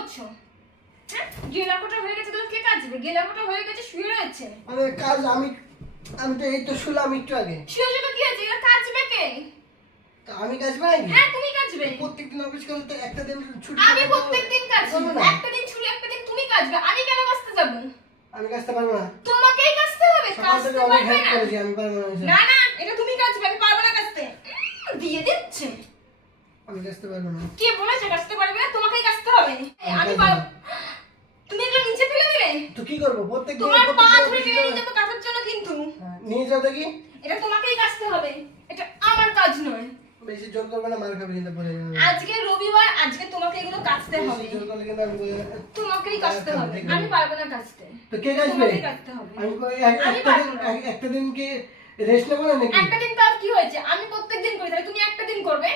করছ? হ্যাঁ? গেলাকোটা হয়ে গেছে তো কে কাজবে গেলাকোটা হয়ে গেছে শুয়ে রয়েছে। মানে কাজ আমি আমি তো এই তো শুনলাম একটু আগে। শুয়ে তো কি আছে এরা কাজবে কে? আমি কাজ পাই হ্যাঁ তুমি কাজবে প্রত্যেকদিন অফিস করলে তো একটা দিন ছুটি আমি প্রত্যেকদিন কাজবো একটা দিন ছুটি একটা দিন তুমি কাজবে আমি কেন কাজতে যাব? আমি কাজটা পারব না। তোমাকেই কাজতে হবে কাজতে পারবে না। না না এটা তুমি কাজবে আমি পারব না কাজতে উম, দিয়ে দিচ্ছে আমি কাজটা পারব না। কে বলেছে কাজতে পারবে তোমাকেই কাজতে হবে। আমি পারব। তুমি এগুলো নিচে ফেলে দিলে? তো কি করব? প্রত্যেকদিন তোমার পা ধরে টেনে নিয়ে যাব। যাব জন্য কিন্তু। হ্যাঁ, নিয়ে যাও দেখি। এটা তোমাকেই কাজতে হবে। এটা আমার কাজ নয়। বেশি জোর করবে না মার খাবে কিন্তু পরে। আজকে রবিবার আজকে তোমাকে এগুলো কাজতে হবে। জোর করলে কিন্তু আমি তোমাকেই কাজতে হবে। আমি পারব না কাজতে তো কে হবে। আমি একটা দিন একটা দিন কি রেস্ট নেব না নাকি? একটা দিন কাজ কি হয়েছে? আমি প্রত্যেকদিন করি। তাহলে তুমি একটা দিন করবে।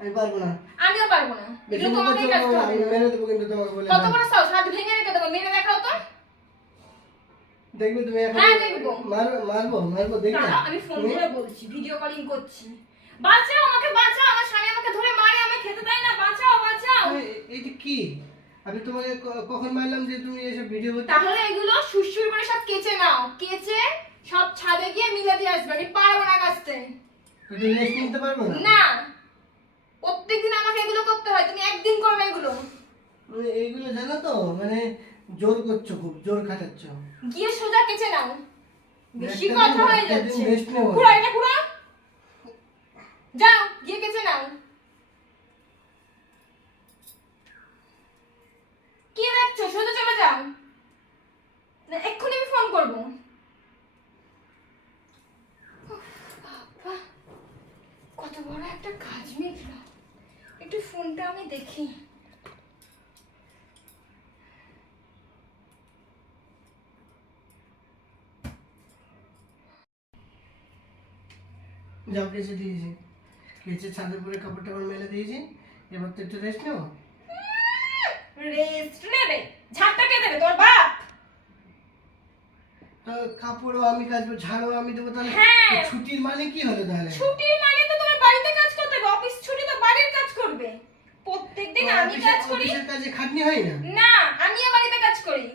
আমি পারব না। আমিও পারব না। এগুলো তোমাকেই চলবো কাজতে হবে মেরে দেবো কিন্তু তোমাকে বলে কত বড় সাহস? হাত ভেঙে রেখে দেবো মেরে দেখাও তো। দেখবি তুমি এখন হ্যাঁ, দেখব। মার- মারবো মারবো দেখবে। আমি ফোন করে বলছি ভিডিও কলিং করছি। বাঁচাও আমাকে বাঁচাও আমার স্বামী আমাকে ধরে মারে আমি খেতে দেয় না বাঁচাও বাঁচাও। কি? আমি তোমাকে কখন মারলাম যে তুমি এসব ভিডিও করতে? তাহলে এগুলো করে সব কেচে নাও। কেচে সব ছাদে গিয়ে মিলে দিয়ে আসবে আমি পারব না কাচতে। তুমি রেস্ট নিতে পারব না? না। প্রত্যেকদিন আমাকে এগুলো করতে হয় তুমি একদিন করবে এগুলো। মানে এইগুলো জানো তো মানে জোর করছ খুব জোর খাটাচ্ছ। গিয়ে সোজা কেচে নাও। বেশি কথা হয়ে যাচ্ছে। কুড়া এটা কুড়া যাও গিয়ে কেচে নাও। কি দেখছ সোজা চলে যাও না এক্ষুনি আমি ফোন করব উফ, বাবা, কত বড় একটা কাজ মিটল একটু ফোনটা আমি দেখি। যাও কেচে দিয়েছি। কেচে ছাদের উপরে কাপড় টাপড় মেলে দিয়েছি। এবার তো একটু রেস্ট নেব? রেস্ট নেবে ঝাড়টা কে দেবে? তোর বাপ? কাপড়ও আমি কাচবো ঝাড়ও আমি দেবো তাহলে? হ্যাঁ। ছুটির মানে কি হলো তাহলে? ছুটির মানে তো তোমার বাড়িতে কাজ করতে হবে। অফিস ছুটি তো বাড়ির কাজ করবে। প্রত্যেকদিন আমি কাজ করি। অফিসের কাজে খাটনি হয় না? না আমিও বাড়িতে কাজ করি।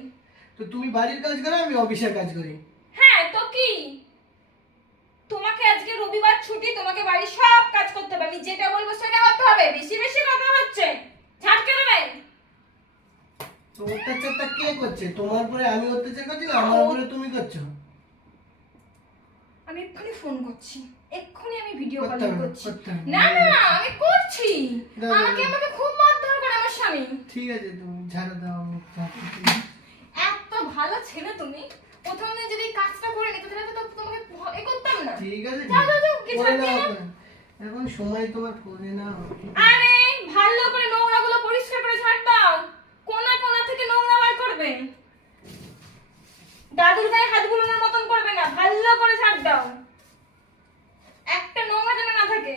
তো তুমি বাড়ির কাজ করো আমি অফিসের কাজ করি। হ্যাঁ তো কি? তোমাকে আজকে রবিবার ছুটি তোমাকে বাড়ির সব কাজ করতে হবে। আমি যেটা বলব সেটা করতে হবে। বেশি বেশি কথা হচ্ছে। ঝাটকে দেবে তো অত্যাচারটা কে করছে? তোমার পরে আমি অত্যাচার করছি না? আমার উপরে তুমি করছ? আমি এক্ষুনি ফোন করছি। এক্ষুনি আমি ভিডিও কলিং করছি। না না আমি করছি। আমাকে আমাকে খুব মারধর করে আমার স্বামী। ঠিক আছে তুমি ঝাড়ু দাও এত ভালো ছেলে তুমি। প্রথম দিন যদি কাজটা করে নিতে তাহলে তো তোমাকে এ করতাম না। ঠিক আছে যাও, যাও, যাও, কি করে ঝাড় দিয়ে নাও নাও। করে। এখন সময় তোমার করে নাও আরে ভালো করে নোংরাগুলো পরিষ্কার করে ঝাড় দাও। কোনা কোনা থেকে নোংরা বার করবে। দাদুর গায়ে হাত বুলানোর মতন করবে না ভালো করে ঝাড় দাও। একটা নোংরা যেন না থাকে।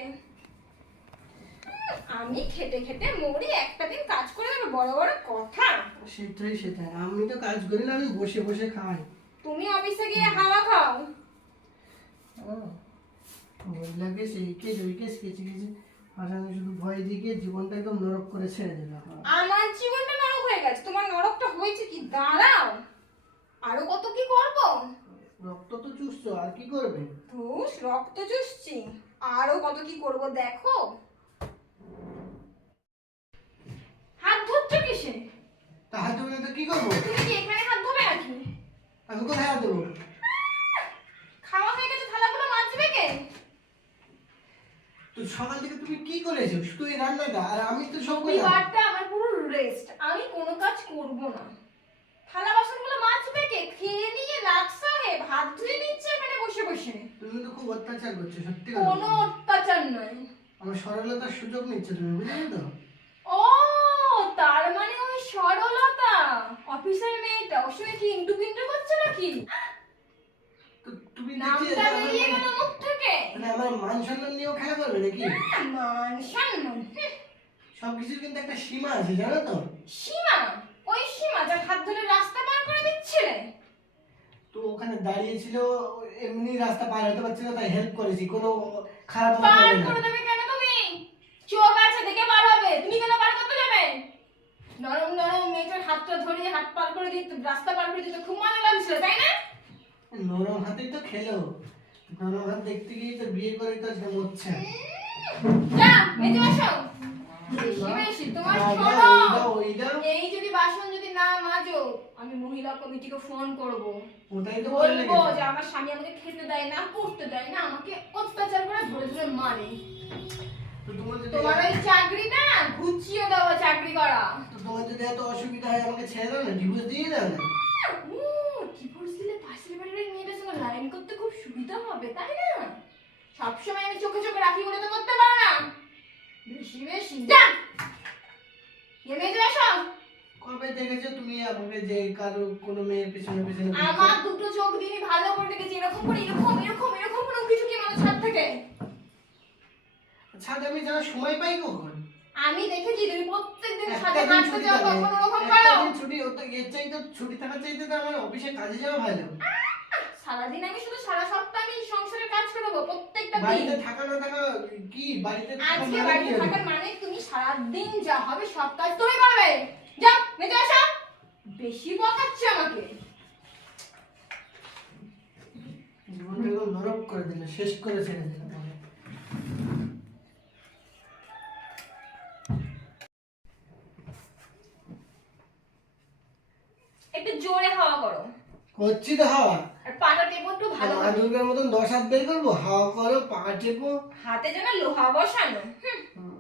আমি খেটে খেটে মরি একটা দিন কাজ করে দেবে বড় বড় কথা। সেটাই সেটাই। আমি তো কাজ করি না আমি বসে বসে খাই। তুমি অফিসে গিয়ে হাওয়া খাও। মহিলাকে সেই ওই কেস কেচে কেচে আর শুধু ভয় দিকে জীবনটা একদম নরক করে ছেড়ে দিলাম। আমার জীবনটা নরক হয়ে গেছে। তোমার নরকটা হয়েছে কি? দাঁড়াও। আরও কত কি করব? রক্ত তো চুষছো আর কি করবে? ধুস রক্ত চুষছি। আরও কত কি করব দেখো। হাত ধরছো কিসে? তা হাত ধরে তো কি করব? তুমি কি এখানে হাত ধোবে নাকি? আমি কোথায় হাত দেবো খাওয়া হয়ে গেছে থালাগুলো মাজবে কে? তো সকাল থেকে তুমি কি করেছ? শুধু এই রান্নাটা আর আমি তো সব করলাম। আমার পুরো রেস্ট আমি কোনো কাজ করব না। থালা কে খেয়ে নিয়ে লাট সাহেব হাত ধুয়ে নিচ্ছে এখানে বসে বসে। তুমি তো খুব অত্যাচার করছ সত্যি কোনো অত্যাচার নয়। আমার সরলতার সুযোগ নিচ্ছে তুমি বুঝলে তো? ও তার মানে ওই সরলতা। অফিসের মেয়েটা ওর সঙ্গে কি ইন্টু পিন্টু করছে নাকি? তুমি নামটা বেরিয়ে গেল মুখ থেকে। মানে আমার মান সম্মান নিয়েও খেলা করবে নাকি? মান সম্মান। সবকিছুর কিন্তু একটা সীমা আছে জানো তো? সীমা? ওই সীমা যার হাত ধরে রাস্তা পার করে দিচ্ছিলে তো ওখানে দাঁড়িয়ে এমনি রাস্তা পার হতে পারছিল তাই হেল্প করেছি। কোনো খারাপ পার করে দেবে কেন তুমি? চোখ আছে দেখে পার হবে। তুমি কেন পার করতে যাবে? নরম নরম মেয়েটার হাতটা ধরে হাত পার করে দিত রাস্তা পার করে দিতে খুব মজা লাগছিল তাই না? নরম হাতেই তো খেলো। নরম হাত দেখতে গিয়ে তো বিয়ে করে তো জমচ্ছে যা মেজে বাসন তোমার ছোট। এই যদি বাসন না মাজো আমি মহিলা কমিটিকে ফোন করব। ওটাই তো বলব যে আমার স্বামী আমাকে খেতে দেয় না পড়তে দেয় না আমাকে অত্যাচার করে ধরে ধরে মারে। তোমার ওই চাকরিটা ঘুচিয়ে দেওয়া চাকরি করা। তো তোমার যদি এত অসুবিধা হয় আমাকে ছেড়ে দাও না ডিভোর্স দিয়ে দাও না। ডিভোর্স দিলে পাশের বাড়ির ওই মেয়েটার সঙ্গে লাইন করতে খুব সুবিধা হবে তাই না? সবসময় আমি চোখে চোখে রাখি বলে তো করতে পারো না। বেশি বেশি। যা নেমে যাও সব কবে দেখেছ তুমি আমাকে যে কারও কোনো মেয়ের পিছনে পিছনে আমার দুটো চোখ দিয়ে ভালো করে দেখেছি এরকম করে এরকম এরকম এরকম করে উঁকি ঝুঁকি মানুষ ছাদ থেকে? ছাদে আমি যাওয়ার সময় পাই কখন? আমি দেখেছি তুমি প্রত্যেকদিন ছাদে হাঁটতে যাও থাকে। কখনো ওরকম করো? ছুটি হতো এর চাইতে ছুটি থাকার চাইতে তো আমার অফিসে কাজে যাওয়া ভালো। সারাদিন আমি শুধু সারা সপ্তাহ আমি সংসারের কাজ করে করব প্রত্যেকটা দিন। বাড়িতে থাকা না থাকা কি? বাড়িতে থাকা আজকে মানে বাড়িতে থাকার মানে তুমি সারাদিন যা হবে সব কাজ তুমি করবে। যাও মেজে আসো। বেশি বকাচ্ছে আমাকে। জীবনটা একদম নরক করে দিল শেষ করে ছেড়ে দিল একটু জোরে হাওয়া করো। করছি তো হাওয়া। আর পাটা টেপো একটু ভালো মা দুর্গার মতন দশ হাত বের করব হাওয়া করো পা টেপো। হাতে যেন লোহা বসানো। হুম,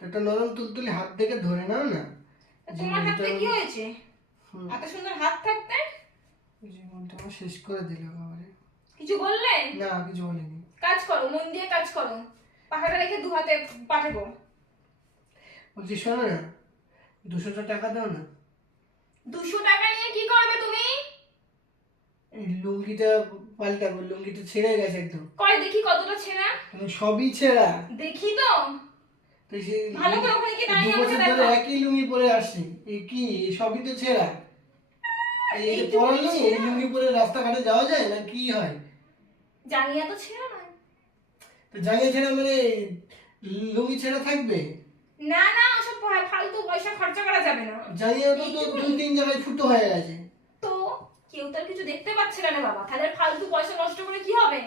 একটা নরম তুলতুলে হাত থেকে ধরে নাও না। তোমার হাতে কি হয়েছে? এত সুন্দর হাত থাকতে? জীবনটা আমার শেষ করে দিল একেবারে কিছু বললে? না কিছু বলিনি। কাজ করো মন দিয়ে কাজ করো। পাখাটা রেখে দু হাতে পাঠাবো। বলছি শোনো না দুশোটা টাকা দাও না। দুশো টাকা নিয়ে কি করবে তুমি? লুঙ্গিটা পাল্টাবো লুঙ্গিটা ছেড়ে গেছে একদম। কয় দেখি কতটা ছেঁড়া? সবই ছেঁড়া। দেখি তো। ভালো করে ওখানে কি দাঁড়িয়ে আমাকে দেখো একই লুঙ্গি পরে আসছি। এই কি সবই তো ছেঁড়া? এই লুঙ্গি, লুঙ্গি পরে রাস্তাঘাটে যাওয়া যায় না কি হয়? জানিয়া তো ছেঁড়া নয়। তো জায়গা ছেঁড়া মানে লুঙ্গি ছেঁড়া থাকবে? না না ওসব ফালতু পয়সা খরচা করা যাবে না। জায়গা তো তো দুই তিন জায়গায় ফুটো হয়ে গেছে। তো কেউ তার কিছু দেখতে পাচ্ছে না বাবা তাহলে ফালতু পয়সা নষ্ট করে কি হবে?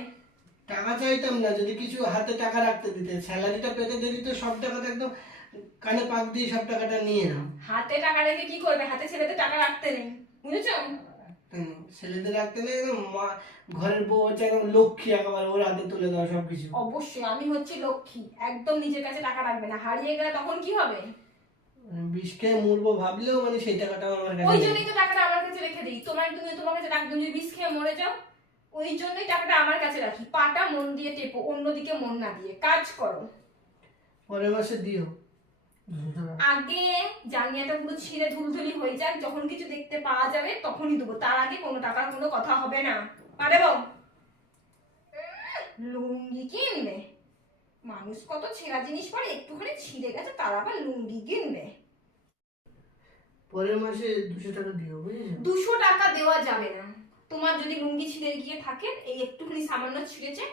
টাকা চাইতাম না যদি কিছু হাতে টাকা রাখতে দিতে। স্যালারিটা পেতে দেরি তো সব টাকাটা একদম কানে পাক দিয়ে সব টাকাটা নিয়ে নাও। হাতে টাকা রেখে কি করবে? হাতে ছেলেতে টাকা রাখতে নেই বুঝেছ? ছেলেদের রাখতে নেই একদম মা ঘরের বউ হচ্ছে একদম লক্ষ্মী একেবারে ওর হাতে তুলে দেওয়া সবকিছু। অবশ্যই আমি হচ্ছি লক্ষ্মী একদম নিজের কাছে টাকা রাখবে না। হারিয়ে গেলে তখন কি হবে? বিষ খেয়ে মরবো ভাবলেও মানে সেই টাকাটা আমার কাছে নেই। জন্যই তো টাকাটা আমার কাছে রেখে দিই। তোমার তুমি তোমার কাছে টাকা তুমি বিষ খেয়ে মরে যাও ওই জন্যই টাকাটা আমার কাছে রাখি পাটা মন দিয়ে টেপো অন্যদিকে মন না দিয়ে। কাজ করো। পরের মাসে দিও। আগে জাঙ্গিয়াটা পুরো ছিঁড়ে ধুলধুলি হয়ে যাক যখন কিছু দেখতে পাওয়া যাবে তখনই দেবো। তার আগে কোনো টাকার কোনো কথা হবে না। পারে বউ? লুঙ্গি কিনবে? মানুষ কত ছেঁড়া জিনিস পরে একটুখানি ছিঁড়ে গেছে তার আবার লুঙ্গি কিনবে। পরের মাসে দুশো টাকা দিও দুশো টাকা দেওয়া যাবে না। তোমার যদি লুঙ্গি ছিঁড়ে গিয়ে থাকে এই একটুখানি সামান্য ছিঁড়েছে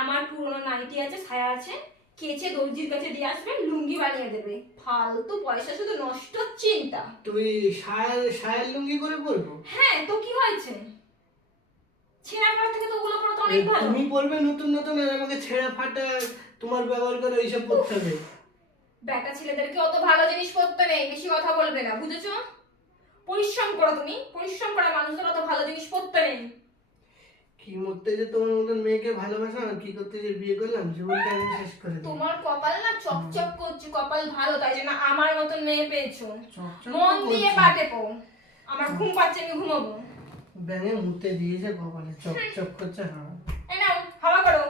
আমার পুরোনো নাইটি আছে ছায়া আছে কেচে দর্জির কাছে দিয়ে আসবে লুঙ্গি বানিয়ে দেবে। ফালতু পয়সা শুধু নষ্ট চিন্তা। তুমি সায়ার সায়ার লুঙ্গি করে পরবো? হ্যাঁ তো কি হয়েছে? ছেঁড়া পর থেকে তো ওগুলো পরা তো অনেক ভালো। তুমি পরবে নতুন নতুন আর আমাকে ছেঁড়া ফাটা তোমার ব্যবহার করে এইসব করতে হবে। বেটা ছেলেদেরকে অত ভালো জিনিস পরতে নেই বেশি কথা বলবে না বুঝেছ? পরিশ্রম করো তুমি। পরিশ্রম করা মানুষদের অত ভালো জিনিস পরতে নেই। কি মরতে যে তোমার মতন মেয়েকে ভালোবাসা না কি করতে যে বিয়ে করলাম জীবনটা আমি শেষ করে তোমার কপাল না চকচক করছে কপাল ভালো তাই জন্য আমার মতন মেয়ে পেয়েছ। চকচক মন দিয়ে। পাটে পো আমার ঘুম পাচ্ছে আমি ঘুমাবো। ব্যাঙে মুতে দিয়েছে কপালে চক চক করছে হ্যাঁ। এই নাও হাওয়া করো।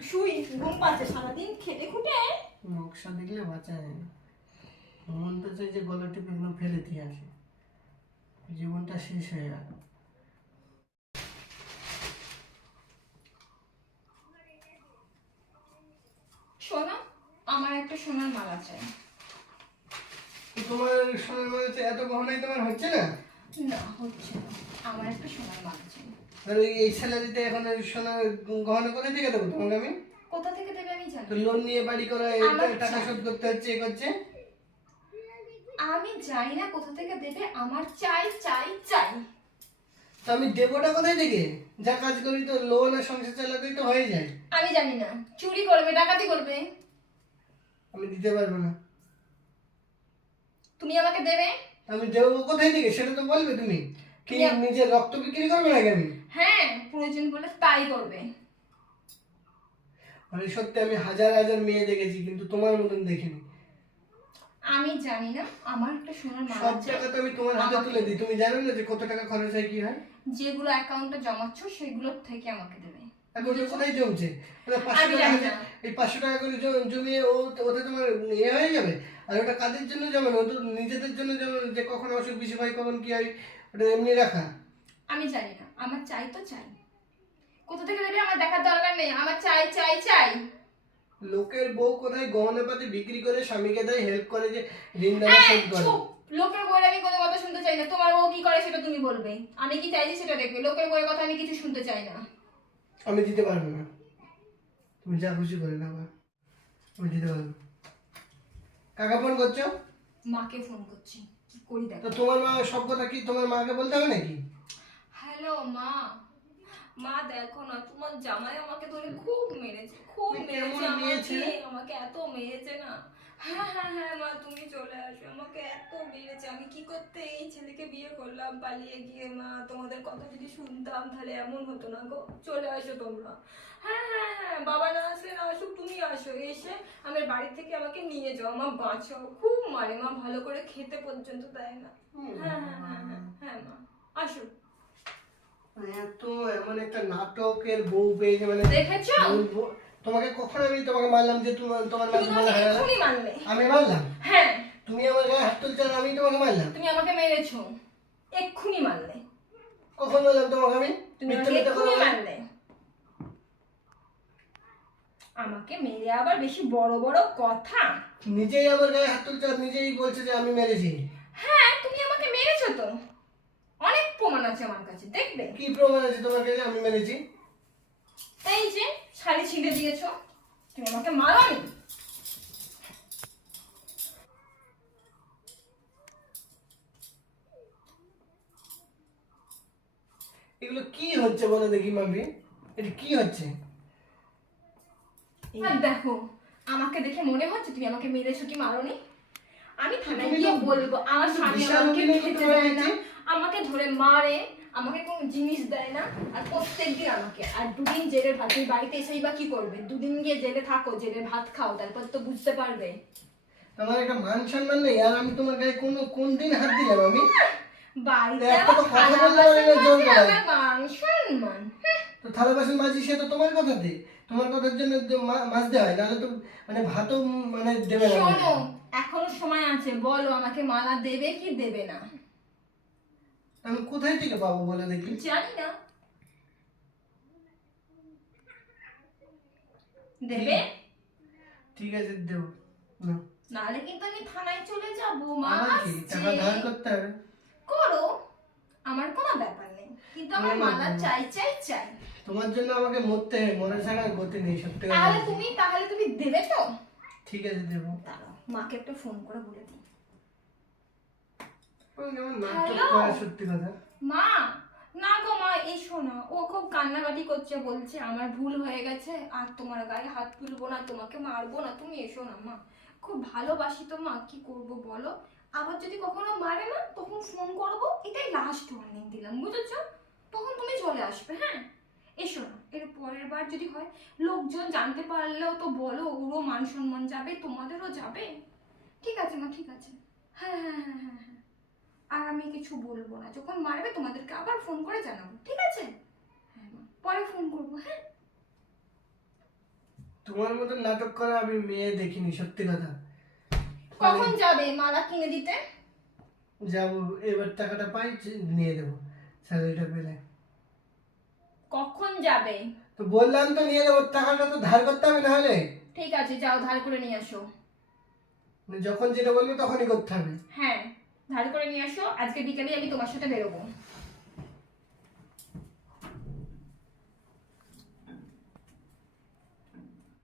শুই ঘুম পাচ্ছে সারাদিন খেটে খুটে। নকশা দেখলে বাঁচা যায় মন তো চাই যে গলা টিপে ফেলে দিয়ে আসে। জীবনটা শেষ হয়ে গেল শোনো আমার একটা সোনার মালা চাই। তো তোমার সোনার মালা এত গহনাই তোমার হচ্ছে না? না হচ্ছে না। আমার একটা সোনার মালা চাই। আর এই স্যালারিতে এখন সোনার গহনা করে থেকে দেবো তোমাকে আমি? কোথা থেকে দেবে আমি জানি তো লোন নিয়ে বাড়ি করা টাকা। শোধ করতে হচ্ছে এ করছে? আমি জানি না কোথা থেকে দেবে আমার চাই চাই চাই। তা আমি দেবোটা কোথায় থেকে? যা কাজ করি তো লোন আর সংসার চালাতেই তো হয়ে যায়। আমি জানি না। চুরি করবে ডাকাতি করবে। আমি দিতে পারব না। তুমি আমাকে দেবে? আমি দেবো কোথায় থেকে? সেটা তো বলবে তুমি। কি নিজের রক্ত বিক্রি করবে নাকি আমি? হ্যাঁ প্রয়োজন পড়লে তাই করবে। মানে সত্যি আমি হাজার হাজার মেয়ে দেখেছি কিন্তু তোমার মতন দেখিনি। আমি জানি না আমার একটা সোনার মালা সব টাকা তো আমি তোমার হাতে তুলে দিই। তুমি জানো না যে কত টাকা খরচ হয় কি হয়? যেগুলো অ্যাকাউন্টে জমাচ্ছ সেগুলোর থেকে আমাকে দেবে। তো কোথায় জমছে। এই পাঁচশো টাকা করে জমিয়ে ও ওতে তোমার ইয়ে হয়ে যাবে? আর ওটা কাদের জন্য জমানো? ও তো নিজেদের জন্য জমানো যে কখন অসুখ বিসুখ হয় কখন কি হয় ওটা এমনি রাখা। আমি জানি না। আমার চাই তো চাই। কোথা থেকে দেবে? আমার দেখার দরকার নেই। আমার চাই চাই চাই। লোকের বউ কোথায় গহনা পাতি বিক্রি করে স্বামীকে দেয় হেল্প করে যে ঋণ দানা এই, শোধ করে? লোকের বইয়ের আমি কোনো কথা শুনতে চাই না। তোমার বউ কি করে সেটা তুমি বলবে? আমি কি চাইছি সেটা দেখবে? লোকের বইয়ের কথা আমি কিছু শুনতে চাই না। আমি দিতে পারব না। তুমি যা খুশি করে না আমি দিতে পারব কাকা ফোন করছ? মাকে ফোন করছি। কি করি দেখো। তো তোমার মা সব কথা কি তোমার মাকে বলতে হবে নাকি? হ্যালো মা। মা দেখো না তোমার জামাই আমাকে ধরে খুব মেরেছে খুব মেরেছে আমাকে। আমাকে এত মেরেছে না। হ্যাঁ হ্যাঁ হ্যাঁ মা তুমি চলে আসো। আমাকে এত মেরেছে। আমি কি করতে এই ছেলেকে বিয়ে করলাম পালিয়ে গিয়ে মা তোমাদের কথা যদি শুনতাম তাহলে এমন হতো না গো। চলে আসো তোমরা। হ্যাঁ হ্যাঁ হ্যাঁ বাবা না আসলে না আসুক তুমি আসো। এসে আমার বাড়ি থেকে আমাকে নিয়ে যাও মা বাঁচাও। খুব মারে মা ভালো করে খেতে পর্যন্ত দেয় না। হ্যাঁ হ্যাঁ হ্যাঁ হ্যাঁ হ্যাঁ মা। আসো। এত এমন একটা নাটকের বউ পেয়েছে মানে দেখেছ? তোমাকে কখন আমি তোমাকে মারলাম যে তোমার তোমার তুমি আমাকে গেল এক্ষুনি মারলে। আমি মারলাম? হ্যাঁ। তুমি আমার গায়ে হাত তুলছো আর আমি তোমাকে মারলাম? তুমি আমাকে মেরেছো। এক্ষুনি মারলে। কখন মারলাম তোমাকে আমি? তুমি মিথ্যে আমাকে মিথ্যে এক্ষুনি মারলে। আমাকে মেরে আবার বেশি বড় বড় কথা। নিজেই আমার গায়ে হাত তুলছে আর নিজেই বলছে যে আমি মেরেছি। হ্যাঁ তুমি আমাকে মেরেছো তো। প্রমাণ আছে আমার কাছে দেখবে? কি প্রমাণ আছে তোমার কাছে আমি মেরেছি এই যে শাড়ি ছিঁড়ে দিয়েছ তুমি আমাকে মারোনি? এগুলো কি হচ্ছে বলো দেখি মাম্পি এটা কি হচ্ছে? আর দেখো আমাকে দেখে মনে হচ্ছে তুমি আমাকে মেরেছো কি মারোনি? আমি থানায় গিয়ে বলব আমার স্বামী আমাকে খেতে দেয় না। আমাকে ধরে মারে আমাকে কোনো জিনিস দেয় না আর প্রত্যেকদিন আমাকে। আর দুদিন জেলের ভাত তুমি বাড়িতে এসেই বা কি করবে? দুদিন গিয়ে জেলে থাকো জেলে ভাত খাও তারপর তো বুঝতে পারবে। আমার একটা মান সম্মান নেই আর আমি তোমার গায়ে কোন কোন দিন হাত দিলাম আমি? বাড়িতে একটা তো কথা থালা বাসন জোর করে। মান সম্মান তো থালা বাসন মাঝি সে তো তোমার কথাতে তোমার কথার জন্য মাজতে হয় নাহলে তো মানে ভাতও মানে দেবে না। শোনো এখনও সময় আছে বলো আমাকে মালা দেবে কি দেবে না? আমি কোথায় থেকে পাবো বলে দেখি? জানি না। দেবে? ঠিক আছে দেবো। নাও। নাহলে কিন্তু আমি থানায় চলে যাব মা টাকা ধার করতে হবে। করো। আমার কোনো ব্যাপার নেই। কিন্তু আমার আমার মালা চাই চাই চাই। তোমার জন্য আমাকে মরতে হয় মরা ছাড়া গতি নেই সত্যি তাহলে তুমি তাহলে তুমি দেবে তো? ঠিক আছে দেবো। মাকে একটা ফোন করে বলে দিই ওই যেমন নাটক Hello? করে সত্যি কথা মা না গো মা এসো না ও খুব কান্নাকাটি করছে বলছে আমার ভুল হয়ে গেছে আর তোমার গায়ে হাত তুলবো না তোমাকে মারবো না তুমি এসো না মা। খুব ভালোবাসি তো মা কি করব বলো? আবার যদি কখনো মারে না তখন ফোন করব এটাই লাস্ট ওয়ার্নিং দিলাম বুঝেছ? তখন তুমি চলে আসবে হ্যাঁ? এসো না এর পরের বার যদি হয় লোকজন জানতে পারলেও তো বলো ওরও মান সম্মান যাবে তোমাদেরও যাবে। ঠিক আছে মা ঠিক আছে। হ্যাঁ হ্যাঁ হ্যাঁ হ্যাঁ হ্যাঁ। আর আমি কিছু বলব না। যখন মারবে তোমাদেরকে আবার ফোন করে জানাব ঠিক আছে? হ্যাঁ পরে ফোন করব হ্যাঁ? তোমার মতো নাটক করা আমি মেয়ে দেখিনি সত্যি কথা। কখন যাবে মালা কিনে দিতে? যাব এবার টাকাটা পাই নিয়ে দেবো স্যালারিটা পেলে। কখন যাবে? তো বললাম তো নিয়ে দেবো টাকাটা তো ধার করতে হবে নাহলে। ঠিক আছে যাও ধার করে নিয়ে আসো। যখন যেটা বলবে তখনই করতে হবে। হ্যাঁ। ধার করে নিয়ে আসো। আজকে বিকেলে আমি তোমার সাথে বেরোবো।